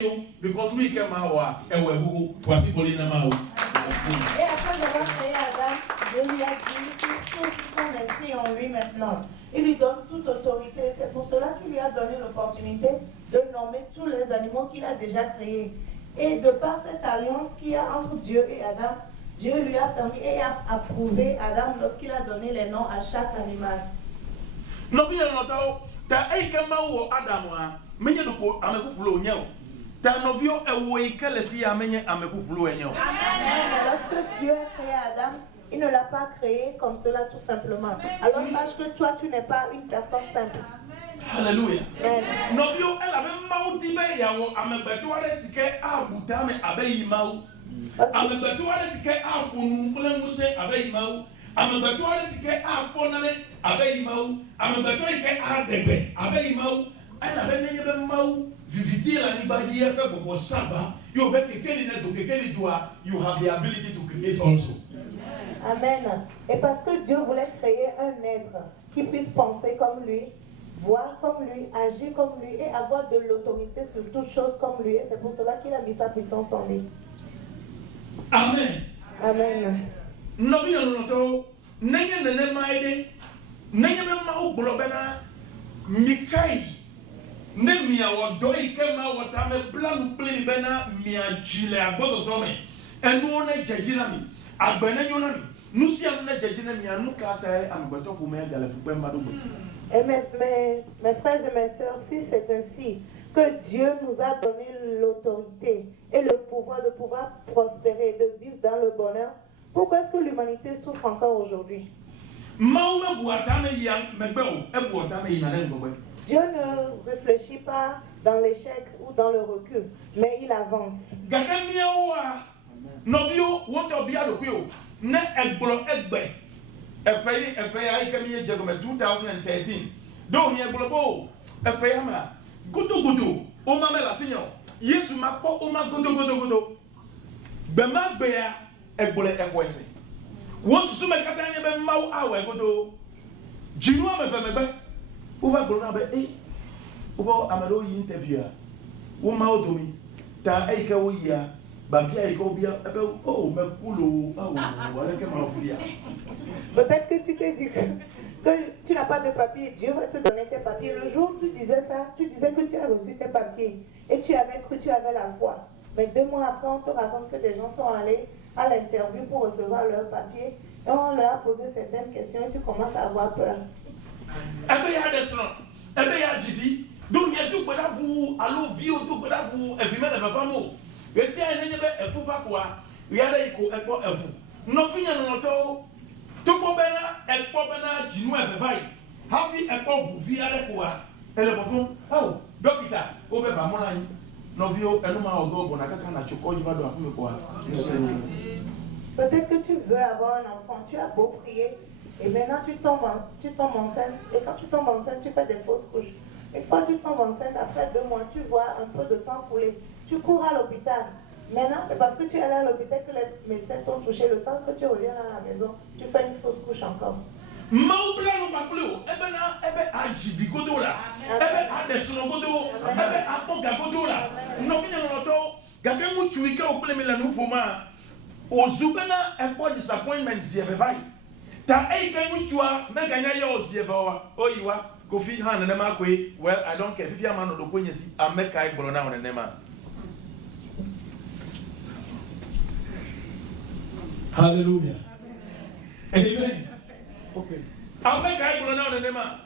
because we came out and we voici pour les namao. Et après avoir créé Adam, Dieu lui a dit qu'il faut son esprit en lui maintenant. Il lui donne toute autorité. C'est pour cela qu'il lui a donné l'opportunité de nommer tous les animaux qu'il a déjà créés. Et de par cette alliance qu'il y a entre Dieu et Adam, Dieu lui a permis et a approuvé Adam lorsqu'il a donné les noms à chaque animal. Amen. Lorsque Dieu a créé Adam, il ne l'a pas créé comme cela tout simplement. Alors sache que toi, tu n'es pas une personne simple. Alléluia. You have the ability to create also. Amen. Et parce que Dieu voulait créer un être qui puisse penser comme lui, voir comme lui, agir comme lui et avoir de l'autorité sur toutes choses comme lui. Et c'est pour cela qu'il a mis sa puissance en lui. Amen. Amen. Nemia wa doi kema wa tame plan play bena mia jile agboso some enu ona jejina mi agbene nyona mi nusia na jejina mi anu kata ambeto ko me gale fu pemba do. Et mes frères et mes sœurs, si c'est ainsi que Dieu nous a donné l'autorité et le pouvoir de pouvoir prospérer, de vivre dans le bonheur, pourquoi est-ce que l'humanité souffre encore aujourd'hui? Dieu ne réfléchit pas dans l'échec ou dans le recul, mais il avance. Uva glona be uva amado yi interview wo ma odomi ta ka wo ya ba bia ko bia ebe o me kulo wala ke ma fulia. Peut-être que tu te dis que tu n'as pas de papier, Dieu va te donner tes papiers. Le jour où tu disais ça, tu disais que tu as reçu tes papiers et tu avais cru, tu avais la foi. Mais 2 mois après, on te raconte que des gens sont allés à l'interview pour recevoir leurs papiers et on leur a posé certaines questions et tu commences à avoir peur. Ebe ya desno ebe ya jivi do ye do gbada bu alo vi o do gbada bu efime na papa mo esi ai nenye be efufa kwa ya da iko ekpo efu no finya no to ko bena jinu efebai hafi ekpo bu vi ale kwa ele bofun oh dokita o be ba mo na yin no vi o enu ma ogo na kaka na choko yi ba do afu kwa. Peut-être que tu veux avoir un enfant, tu as beau prier. Et maintenant tu tombes enceinte. Et quand tu tombes enceinte, tu fais des fausses couches. Une fois que tu tombes enceinte, après 2 mois, tu vois un peu de sang couler. Tu cours à l'hôpital. Maintenant, c'est parce que tu es allé à l'hôpital que les médecins t'ont touché. Le temps que tu reviens à la maison, tu fais une fausse couche encore. Ta meganya oyiwa Kofi Han na ma kwe well I don't care if you man do kwenyesi ameka igboro na one nema. Hallelujah. Amen. Okay. Ameka igboro na one nema.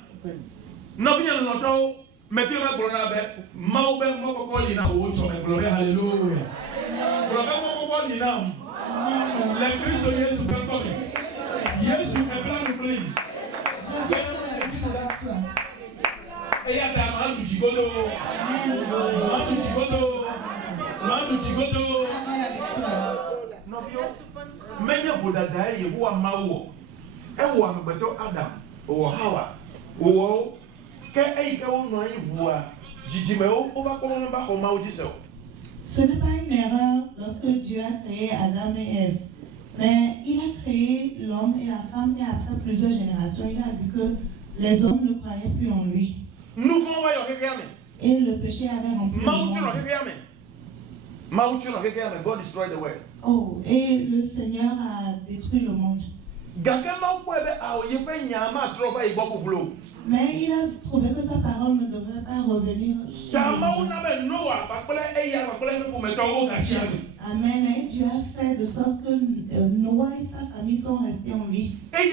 No bi no to meti ma igboro na be ma ube mo kokko yi na wo cho igboro be hallelujah. Igboro be mo kokko yi na. Le Kristo Yesu kan ko. Yes, you can plan to play. Many of the day who are Mao, and one but Adam or Hawa, or can I go no voix, Jijimeo overcome by Homao Giselle. Ce n'est pas une erreur lorsque Dieu a créé Adam et Ève. Mais il a créé l'homme et la femme et après plusieurs générations, il a vu que les hommes ne croyaient plus en lui. Et le péché avait rempli le monde. God destroyed the world. Oh, et le Seigneur a détruit le monde. Mais il a trouvé que sa parole ne devrait pas revenir. Amen. Et Dieu a fait de sorte que Noah et sa famille sont restés en vie. Et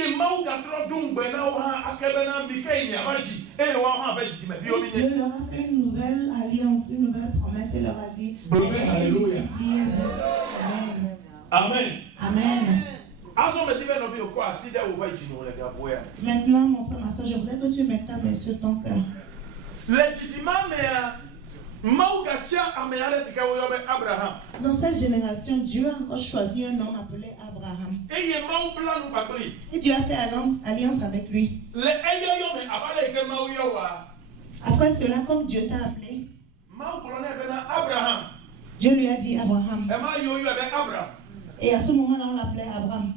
Dieu leur a fait une nouvelle alliance, une nouvelle promesse et leur a dit Alléluia. Amen. Amen. Amen. Maintenant, mon frère, ma soeur, je voudrais que tu mettes ta main sur ton cœur. Dans cette génération, Dieu a encore choisi un homme appelé Abraham. Et Dieu a fait alliance avec lui. Après cela, comme Dieu t'a appelé, Dieu lui a dit Abraham. Et à ce moment-là, on l'appelait Abraham.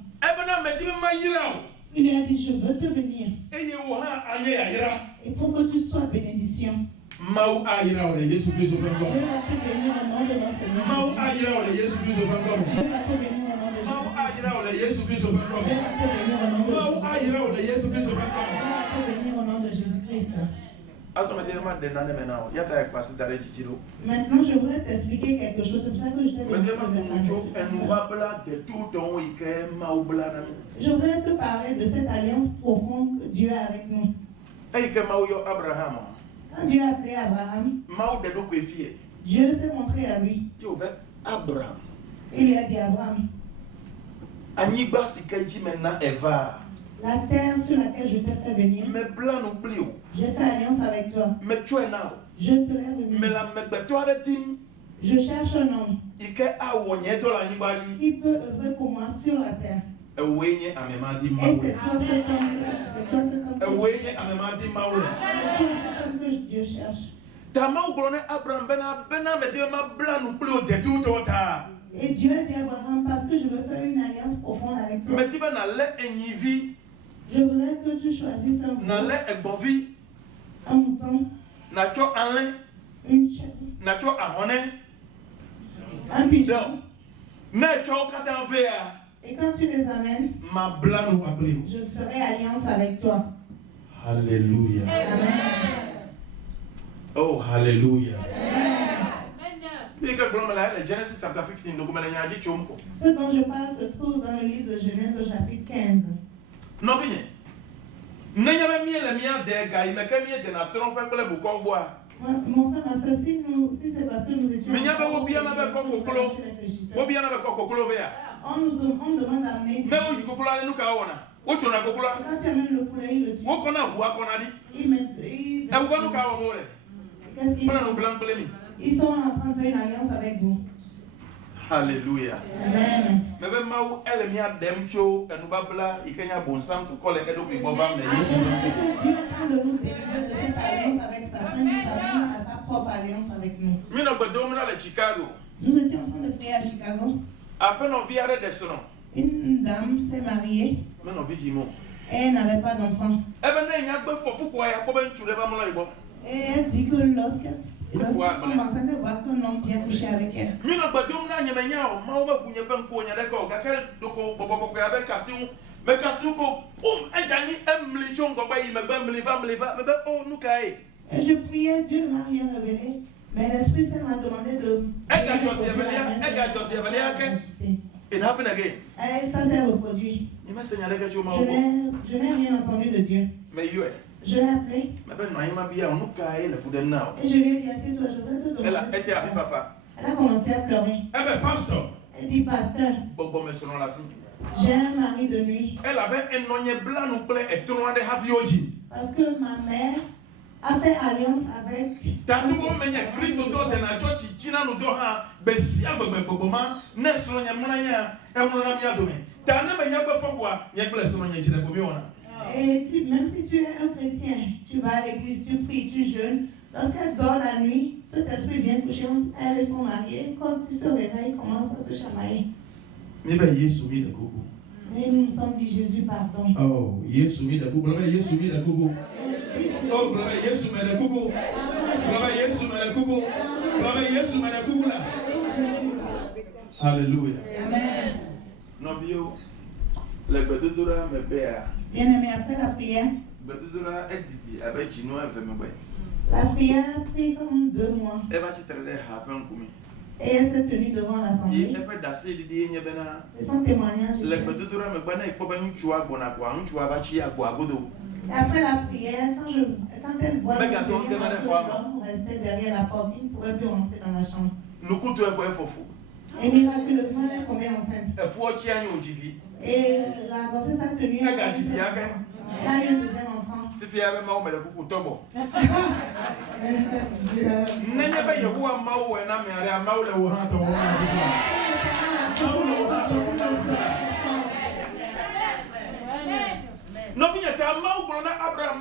Il lui a dit, je veux te bénir. Et pour que tu sois bénédiction. Dieu va te bénir au nom de notre Seigneur. Dieu va te bénir au nom de Jésus. Dieu va te bénir au nom de Jésus-Christ. Dieu va te bénir au nom de Jésus-Christ. Maintenant, je voudrais t'expliquer quelque chose. C'est pour ça que je t'ai demandé de mettre la main. Je voudrais te parler de cette alliance profonde que Dieu a avec nous. Quand Dieu a appelé Abraham, Dieu s'est montré à lui. Il lui a dit Abraham, la terre sur laquelle je t'ai fait venir, j'ai fait alliance avec toi. Je te l'ai remis. Je cherche un homme qui peut œuvrer pour moi sur la terre. Et c'est toi cet homme que Dieu cherche. Et Dieu a dit à Abraham, parce que je veux faire une alliance profonde avec toi, je voudrais que tu choisisses un mouton, une chèvre, un pigeon. Et quand tu les amènes, je ferai alliance avec toi. Alléluia. Amen. Oh, Alléluia. Genesis chapter 15. Ce dont je parle se trouve dans le livre de Genèse au chapitre 15. Non, mon frère, ma soeur, si c'est parce que nous étions on nous demande d'amener. Quand tu amènes le poulet, il le tue. Qu'est-ce qu'ils font? Ils sont en train de faire une alliance avec vous. Alléluia. Amen. Je me dis que Dieu est en train de nous délivrer de cette alliance avec Satan. Nous amène à sa propre alliance avec nous. Nous étions en train de prier à Chicago. Une dame s'est mariée et elle n'avait pas d'enfant. Et elle dit que lorsqu'elle commence à voir qu'un homme vient coucher avec elle. Et je priais, Dieu ne m'a rien révélé. Mais l'Esprit Saint m'a demandé de... It happened again. Et ça s'est reproduit. Je n'ai rien entendu de Dieu. Je l'ai appelé. Et je lui ai dit, assieds-toi, je vais te demander. Elle a commencé à pleurer. Elle dit, pasteur, j'ai un mari de nuit. Parce que ma mère a fait alliance avec... Et même si tu es un chrétien, tu vas à l'église, tu pries, tu jeûnes, lorsqu'elle dort la nuit, cet esprit vient coucher entre elle et son mari, et quand tu te réveilles, il commence à se chamailler. Et nous nous sommes dit, Jésus, pardon. Oh, Jésus, oh, Jésus, Alléluia. Amen. Non, bio, le bedudura me bea. Bien-aimé, après la prière, Bedudura est dit avec Gino et Vembe. la prière a pris comme 2 mois Eva ci traite happen kumi. et elle s'est tenue devant l'assemblée. Il peut dasser l'idée nyebena. Et son témoignage Le était- bedudura me bana et poba nchua bona kwa nchua bachi ya kwa godo. Et après la prière, quand elle voit Mais que quand on demande des fois, l'homme restait derrière la porte, il ne pouvait plus rentrer dans la chambre. Nous coûtons un peu fofo. Et miraculeusement, elle est tombée enceinte. Il faut qu'il y ait un jivi. Et la grossesse a tenu. Elle a dit, Elle a eu un deuxième enfant. Si tu as ma mère beaucoup tobo. Elle N'ayez pas eu un mao et un mère à mao le ouhanto. Non, il y a un mao pour Abraham.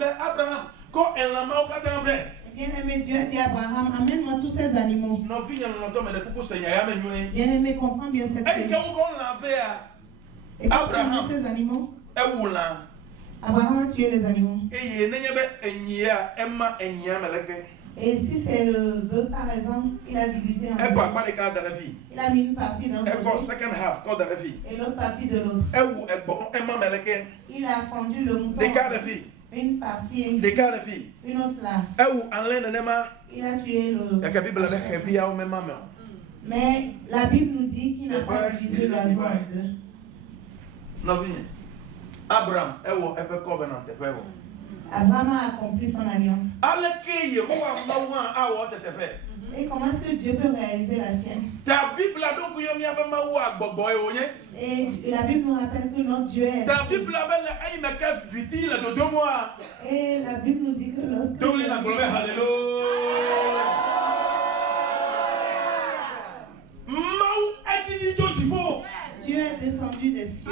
Quand elle a mao quand elle fait. Bien-aimé, Dieu a dit à Abraham, amène-moi tous ces animaux. Non, il y a un entend, mais le coucou seigneur, mais Bien-aimé, comprends bien cette et chose. quand on l'a fait à Et quand tu as Abraham. tué ces animaux, Ewoula. Abraham a tué les animaux. Et il n'y a pas un nia, Emma, un nia, mais Et si c'est le bœuf, par exemple, il a divisé en elle deux. ne pas de cas de la vie. Il a mis une partie d'un Elle côté second half, code de la vie. et l'autre partie de l'autre. Elle ou est bon, Emma, mais Il a fendu le mouton. des cas de vie. Une partie ici, Des cas de vie. une autre là. Elle ou en l'air, nema. Il a tué le. La Bible est heavy à même maman. Mais la Bible nous dit qu'il n'a pas divisé l'oiseau en deux. Non, viens. Abraham, elle ou elle peut covenant, elle peut. Abraham a accompli son alliance. Allez, moi, maman, ah, ouais, t'es fait. Et comment est-ce que Dieu peut réaliser la sienne? Ta Bible a donc eu un peu maou à boboy, Et la Bible nous rappelle que notre Dieu est. ta Bible a belle, elle m'a qu'à viti, là, de 2 mois. Et la Bible nous dit que lorsque. Donc, il a globé, alléluia. Maou est dit, tu faut. Dieu est descendu des cieux.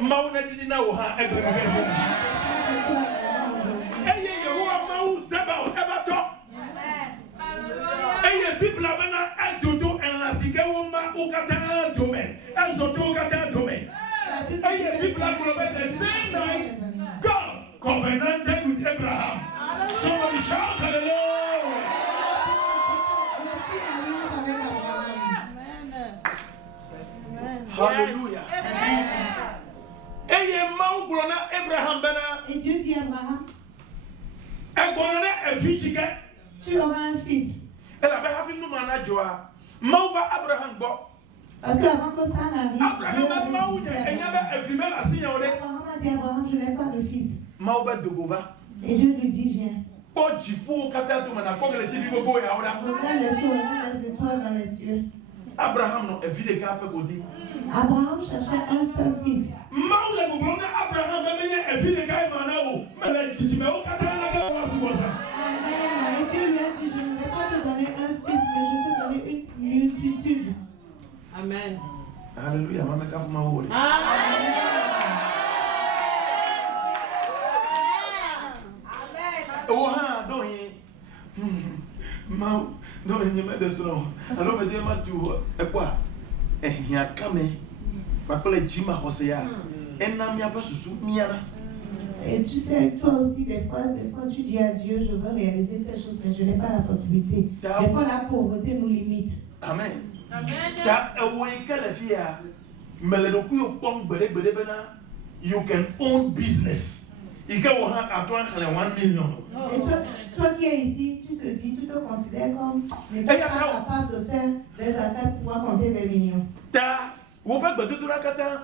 Maou n'est dit, na ouha, est de la maison. Descends toi également aujourd'hui. Eye Yehowa Maou Seba Ebato. Eye Bible abena edodo enlasike woma ukata dome. Ezodo ukata dome. Eye Bible aglobe the same night God covenanted with Abraham. Somebody shout hallelujah. Dieu fit alliance avec Abraham. Hallelujah. Amen. Eye Maou glona Abraham bena. Et Dieu dit à Abraham, Egbonane evijike. tu auras un fils. Elle avait hafi nous manajoa. Maou va Abraham bo. Parce qu'avant que ça n'arrive, Abraham Maou de enyaba evimel asinya ole. Abraham a dit à Abraham, je n'ai pas de fils. Maou ba dogova. Et Dieu lui dit, viens. Pojipo kata to mana ko le tivi bobo ya ora. Regarde les cieux, regarde les étoiles dans les cieux. Abraham no evide ka pe kodi. Abraham cherchait un seul fils. Maou le bobo na Abraham be menye evide ka mana o. Mele jijime o kata na ka wa su bosa. Amen. Et Dieu lui a dit, je ne vais pas te donner un fils, mais je vais te donner une multitude. Amen. Alléluia, mama ka fu maou. Oh ha do yi. Maou do ni me de so. Alo me de ma tu e kwa. Ehia kame. Ba pele jima hoseya. Enam ya pa susu miana. Et tu sais, toi aussi, des fois, tu dis à Dieu, je veux réaliser telle chose, mais je n'ai pas la possibilité. Des fois, la pauvreté nous limite. Amen. Ta ewe kele fia. Mele do ku yo pong bere bena. You can own business. Ika wo ha atwa khale 1 million. Et toi qui es ici, tu te considères comme n'étant pas capable de faire des affaires pour pouvoir compter des millions. Ta wo fa gbedo dura kata.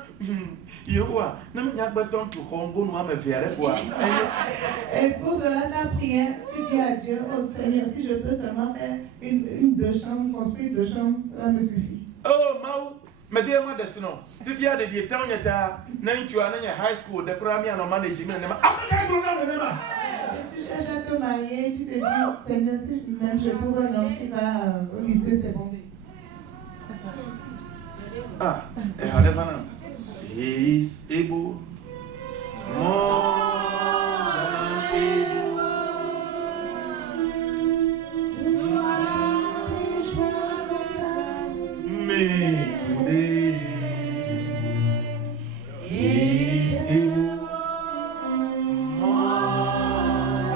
Yehowa, na me nya gbeton tu hongo no ame fiare kwa. Et pour cela, ta prière, tu dis à Dieu, oh Seigneur, si je peux seulement faire une 2 chambres, construire 2 chambres, cela me suffit. Oh, Maou, me dis moi de sinon. Vivia de die town yata, nanchu ananya high school, de krami ano management nema. Afrika gona nema. Tu cherches à te marier, tu te dis, Seigneur, si même je trouve un homme qui va au lycée, c'est bon. Ah, et Harevana. He is able, more than able. Me today. He is able, more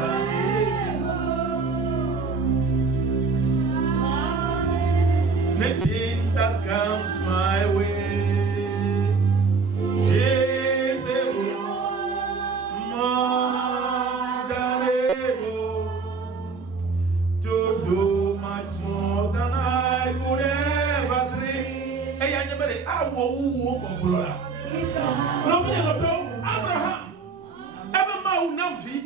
than able. everything that comes my way is more than able to do much more than I could ever dream. Hey, I never I will Abraham. Ever mau namfi.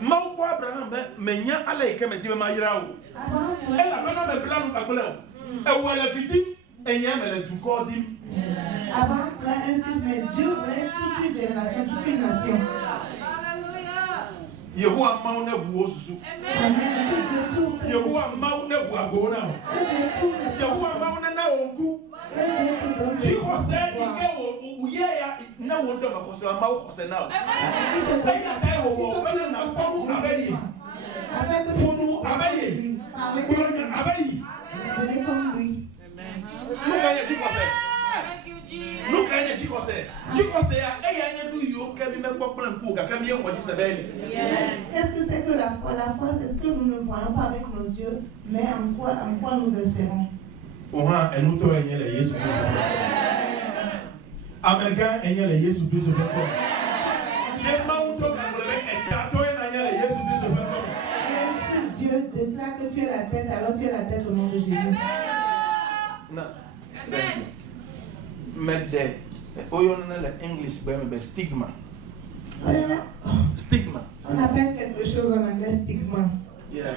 Mau Abraham menya ala ikeme di ma yirawo. Ela bana me plan agbele. E wala fiti enya me le du kodim. Abraham a un fils, mais Dieu voulait toute une génération, toute une nation. Yehowa mau na buo susu. Amen. Que Dieu tourne. Yehowa mau na bu agona. Yehowa mau na onku. Jesus said he came na wonder because you are mau Jose now. Look at Jesus. Jesus said, Est-ce que c'est que la foi? La foi, c'est ce que nous ne voyons pas avec nos yeux, mais en quoi nous espérons. America enya le Yesu Kristo beko. Si Dieu déclare que tu es la tête, alors tu es la tête au nom de Jésus. Mais English stigma. Stigma. On appelle quelque chose en anglais stigma. Yeah.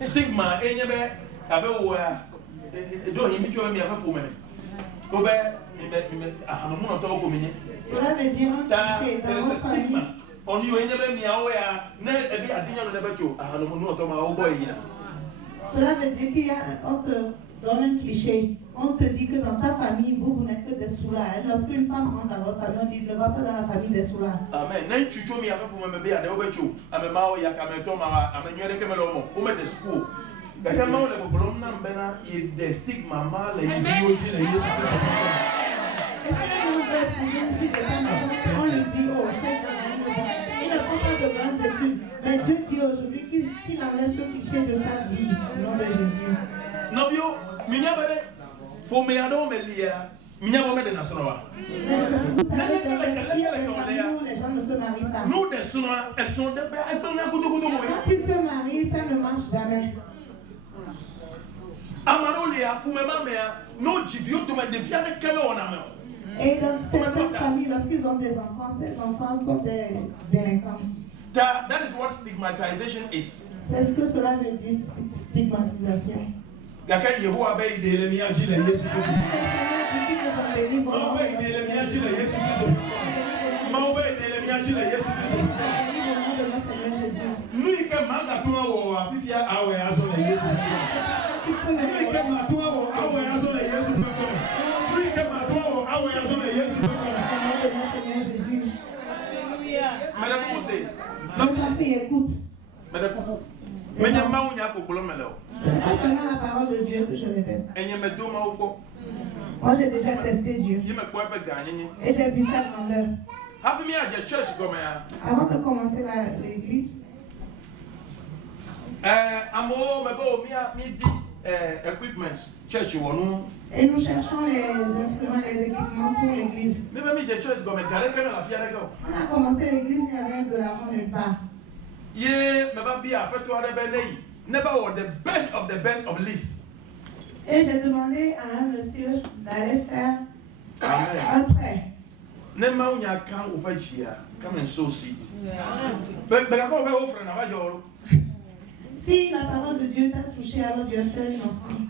Stigma enya be abe wo a do himi cho mi afa fu me. Cela veut dire un péché dans votre famille. Cela veut dire qu'il y a on te donne un cliché. On te dit que dans ta famille, vous n'êtes que des soulards. Lorsqu'une femme rentre dans votre famille, on dit ne va pas dans la famille des soulards. Amen. Est-ce que nous on lui dit, oh, c'est il ne prend pas de grandes études. Mais Dieu dit aujourd'hui qu'il enlève ce cliché de ta vie, au nom de Jésus. Non, pour me adon melia, minya bombe de nasonoa. Vous savez, les gens ne se marient pas. Nous des sonois, elles sont de quand ils se marient, ça ne marche jamais. Et dans certaines familles, lorsqu'ils ont des enfants, ces enfants sont des délinquants. That is what stigmatization is. C'est ce que cela veut dire, stigmatisation. Écoute. C'est pas seulement la parole de Dieu que je répète. Moi j'ai déjà testé Dieu. Et j'ai vu sa grandeur. Avant de commencer l'église, et nous cherchons les instruments, les équipements pour l'église. On a commencé l'église, il y avait de l'argent nulle part. Et j'ai demandé à un monsieur d'aller faire un prêt. Si la parole de Dieu t'a touché, alors Dieu fait une offrande.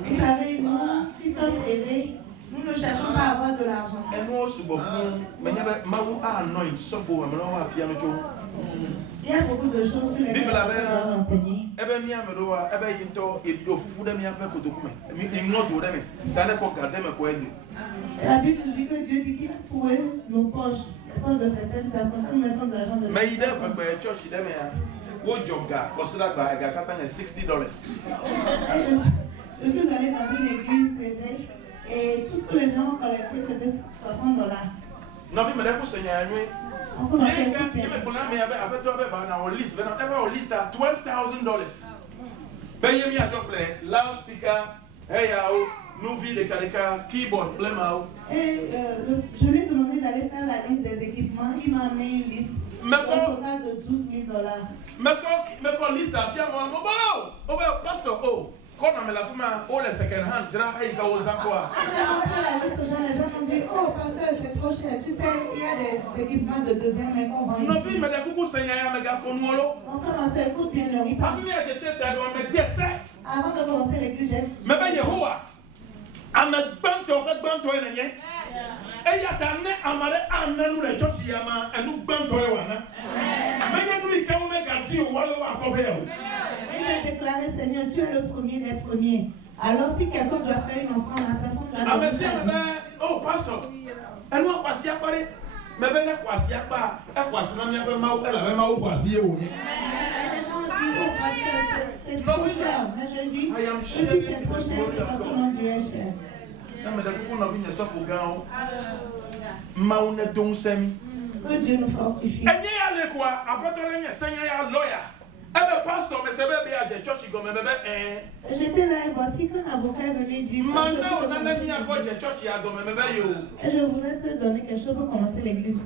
Vous savez, nous qui sommes aimés, nous ne cherchons pas à avoir de l'argent. Il y a beaucoup de choses sur lesquelles on doit enseigner. Et la Bible nous dit que Dieu dit qu'il a trouvé nos poches, les poches de certaines personnes, quand nous mettons de l'argent de je suis allé dans une église d'éveil et tout ce que les gens ont collecté faisait $60. On commence à Yeah, couper. you make Bonami avec toi avec our list. When our list are $12,000. Payez mi à toi play. Loudspeaker, hey yao, nouvelle de Kaleka, keyboard, play mao. Et je lui ai demandé d'aller faire la liste des équipements. Il m'a amené une liste. Un total de $12,000. Mais quand liste a bien moi, oh pastor, oh. Quand on me la fuma, oh les second hand, je n'ai pas aux emplois. J'ai montré la liste aux gens, les gens m'ont dit, oh pasteur, c'est trop cher. Tu sais, il y a des équipements de deuxième main qu'on vend ici. Non, fille, mais des coucous, c'est un méga connuolo. On commence à écouter bien le ripa. Avant de commencer l'église, j'ai. Mais ben Yehowa, amet banto ene nye. Eya ta ne amare ananu le church yama enu banto e wana. Mais nous il kawo me gati o walo wa ko be o. Et j'ai déclaré, Seigneur, tu es le premier des premiers. Alors si quelqu'un doit faire une offrande, la personne doit donner sa dîme. Oh pastor. Enu akwasi apare. Mais ben akwasi apa, akwasi na mi ape ma o, ela be ma o kwasi e o ni. Les gens disent, oh pasteur, c'est trop cher. Mais je dis, si c'est trop cher, c'est parce que mon Dieu est cher. Que Dieu nous fortifie. J'étais là et voici qu'un avocat est venu dire et je voulais te donner quelque chose pour commencer l'église.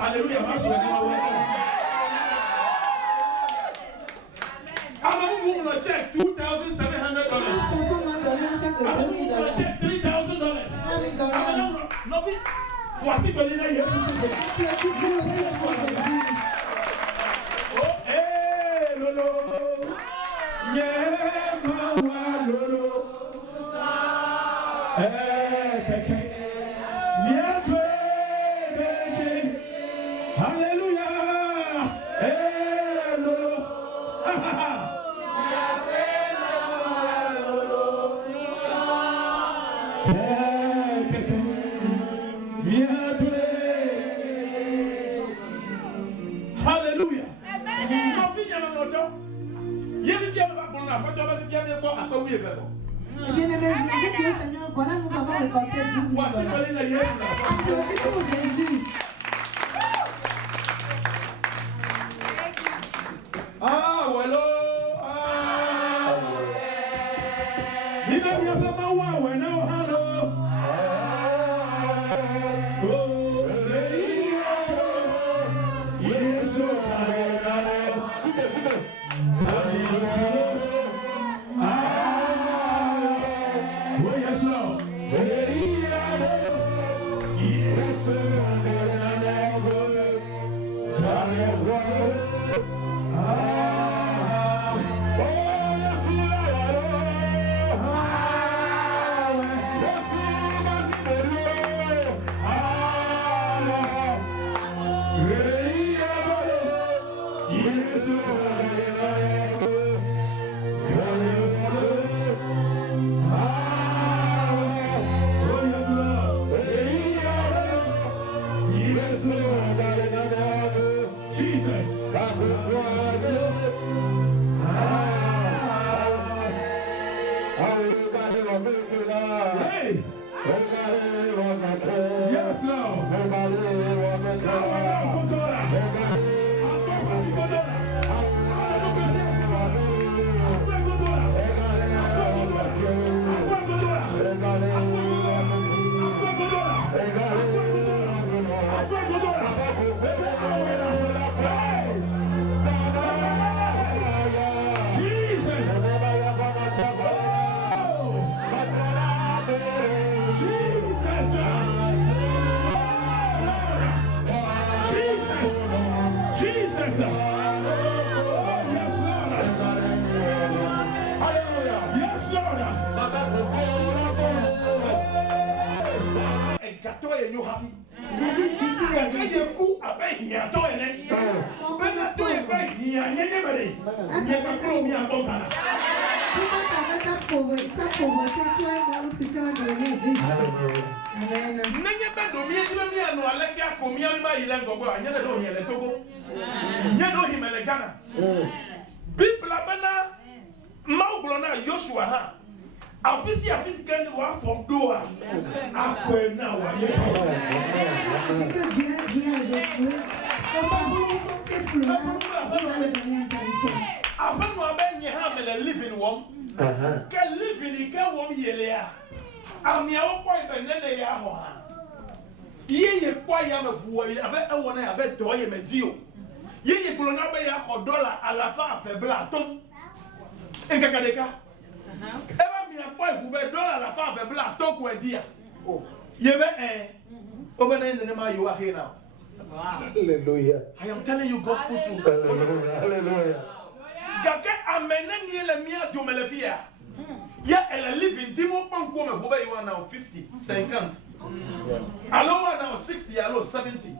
Alléluia. I'm going to check $2,700. I'm going to check $3,000. Voici Belinda Yesu. Oh, eh, lolo. Yeah, mawa lolo. Eh, keke. Miatwe beji. Hallelujah. Eh, lolo. Hallelujah. Et bien aimé, je dis au Seigneur, voilà, nous avons récolté $12,000. Applaudis pour Jésus. Ah, hello. Ah. Ni ba mi ba ma wa we na ha no. Oh, Yesu ale. Sibe. Oh, yes, Lord. Yesu Hey! Yes, Afisi quand wa for do a. Akwe na wa ye ko. Que Dieu a dit à Josué, comment vous sortez plus loin, vous allez venir en territoire. Afan no aben ye ha me le living wom. Ke living ke wom yele a. Amia wo ko ibe nene ya ho ha. Ye kwa ya me buwa abe ewo na abe do ye me dio. Ye glo na be ya ho dollar ala fa febra atom. Enkakadeka. Eba mi akwa ibube dollar la fa febra atom ko edia. Ye be obe na nene ma you are here now. Hallelujah. I am telling you gospel truth. Hallelujah. Gake amene ni le mia do melefia. Ya elle living dimo panko me bobe you are now 50, 50. Allo are now 60, allo 70.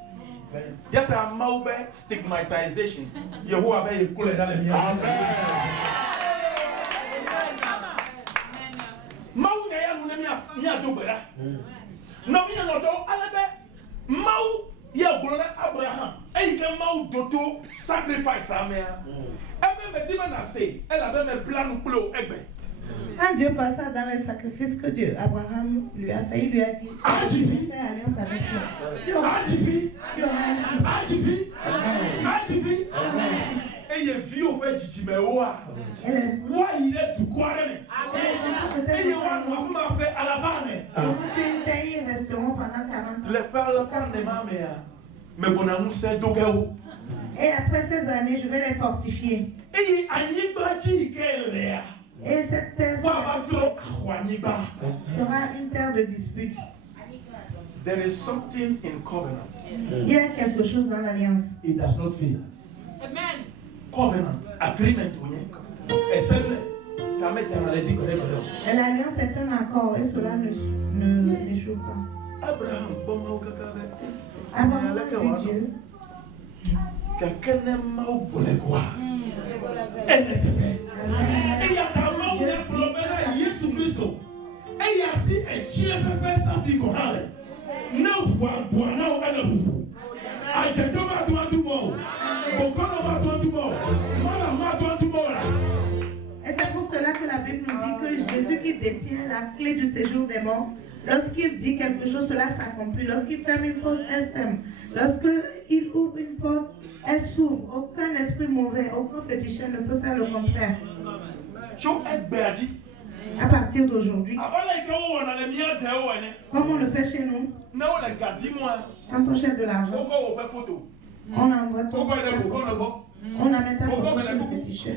Yata maube stigmatization. Yehowa be yekule dale mia. Amen. Mau na ya nune mia do bera. No mi no do alebe mau ya gbona Abraham. E ke mau doto sacrifice amea. Ebe me dima na say, ela be me plan plo egbe. Quand Dieu passa dans les sacrifices que Dieu, Abraham lui a fait, il lui a dit, je vais faire alliance avec toi. Tu auras un fils. Et il vit au père du Timéoa. Wa il est du Kouareme. Et il va nous faire à la femme. Ils resteront pendant 40 ans. Le père, la femme de ma mère. Mais bon, on sait d'où. Et après ces années, je vais les fortifier. Et il a ni bâti qu'elle est. Et cette terre sera une terre de dispute. There is something in covenant. Il y a quelque chose dans l'alliance. It does not fail. Amen. Covenant, agreement. Et celle-là, et l'alliance est un accord et cela ne échoue pas. Abraham, Abraham a vu Dieu. Quelqu'un n'aime pas quoi. Elle était belle. Et il y a ta main où il y a Jésus Christ. Et il y a si un chien peut faire sa vie comme elle. Non, bois, non, elle est vous. I can do my tomorrow. Et c'est pour cela que la Bible nous dit que Jésus qui détient la clé du séjour des morts, lorsqu'il dit quelque chose, cela s'accomplit. Lorsqu'il ferme une porte, elle ferme. Lorsqu'il ouvre une porte, elle s'ouvre. Aucun esprit mauvais, aucun féticheur ne peut faire le contraire. À partir d'aujourd'hui, comme on le fait chez nous, quand on cherche de l'argent, on envoie ton photo. On amène ta photo chez le féticheur.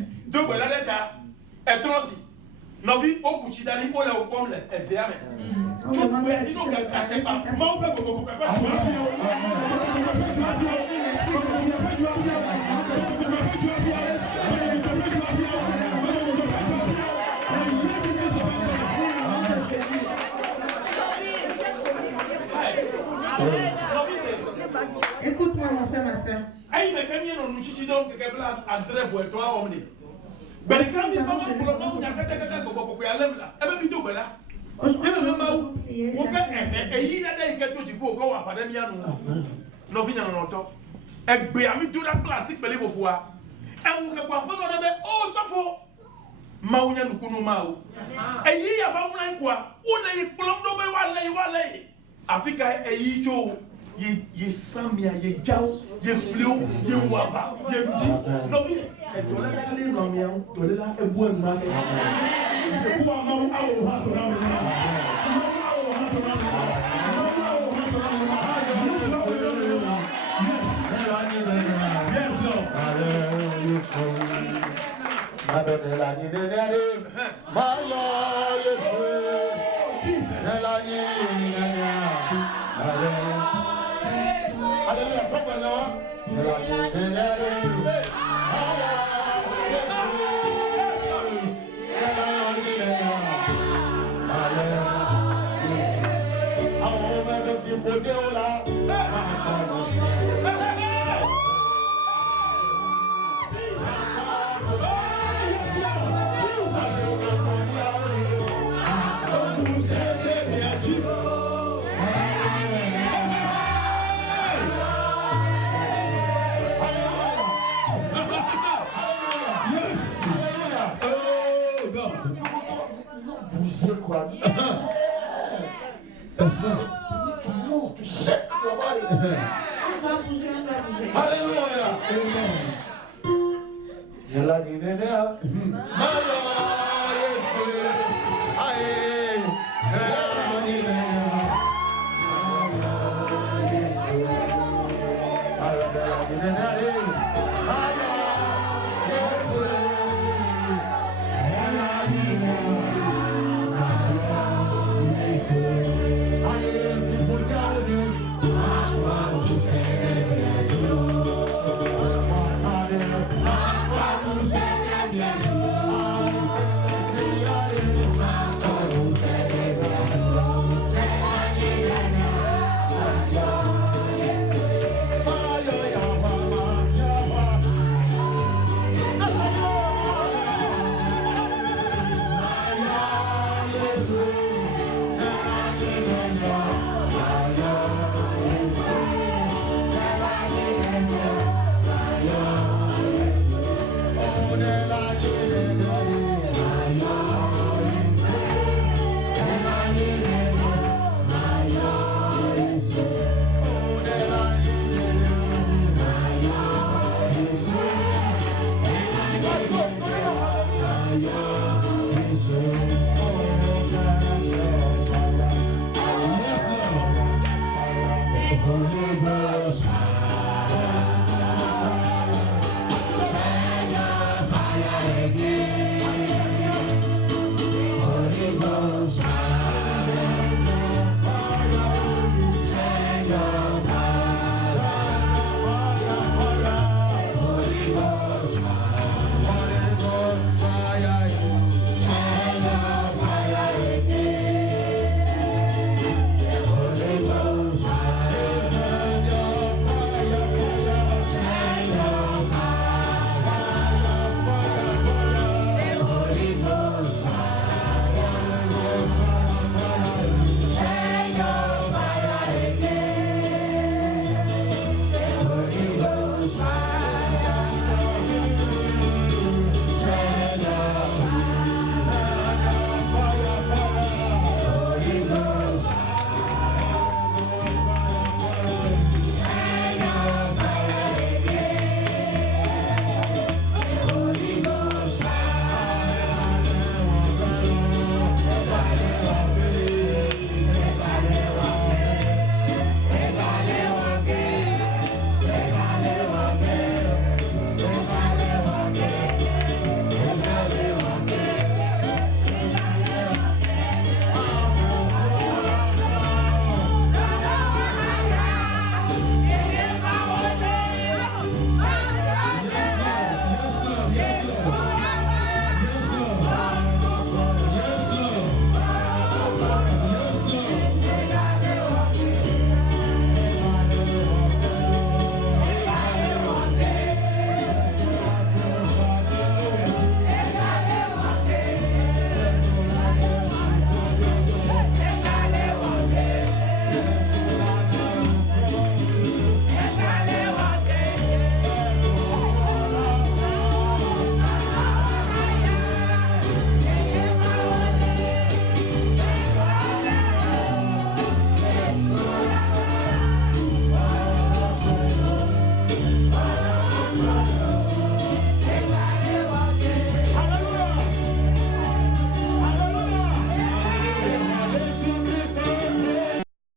Novi okuchidani ole okomle ezeame. Écoute-moi mon frère, ma soeur. Aïe me kanye no nuchichi donc que bla André Boeto a omni. Ben quand il faut pour le moment il y a kata ko ya lemla. E be bi do bela. Yeme me mawu. Wo fe e yi na dai keto ji ko wa pada mi anu. No vinya no to. Egbe ami do that classic bele bopoa. E mu ke kwa fo no be o sofo. Mawu nya nukunu mawu. E yi ya fa mu nan kwa. Una yi plom do be wa lei. Afrika e yi jo. Ye samia, ye jao, ye flio, ye waba, ye luji. Non, mais et toi là, allez non mais toi là, et bon mal. Et quoi maman a au ha to Hallelujah, come on now. awkward. That's right. You need to move, to shake your body. Hallelujah. Amen.